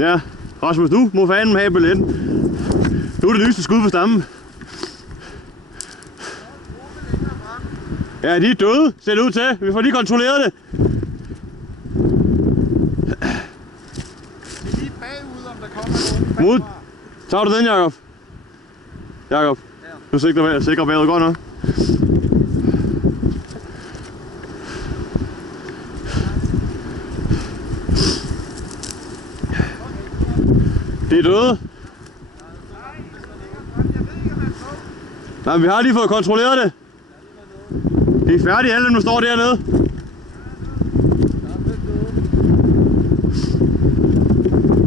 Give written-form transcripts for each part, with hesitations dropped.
Ja, Rasmus, du må fanden have billetten. Nu er det nyeste skud på stammen. Ja, de er døde, ser det ud til. Vi får lige kontrolleret det. Det er lige bagud, om der kommer nogen. Tager du den, Jakob? Jakob, du sikrer vejret godt nok. Det er døde. Nej, men vi har lige fået kontrolleret det. Det er færdigt, alle dem, der står dernede.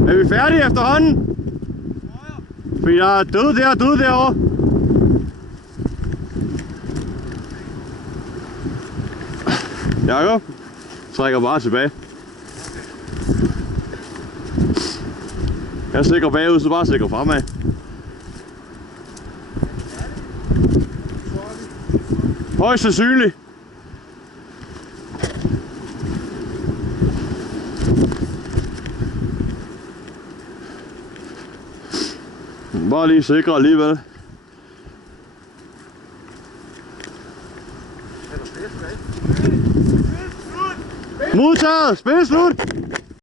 Er vi færdige efterhånden? Fordi der er døde der og døde derovre. Jakob trækker bare tilbage. Jeg sikrer bagud, så bare sikrer fremad. Højst sandsynligt. Bare lige sikre alligevel. Modtaget! Spil slut!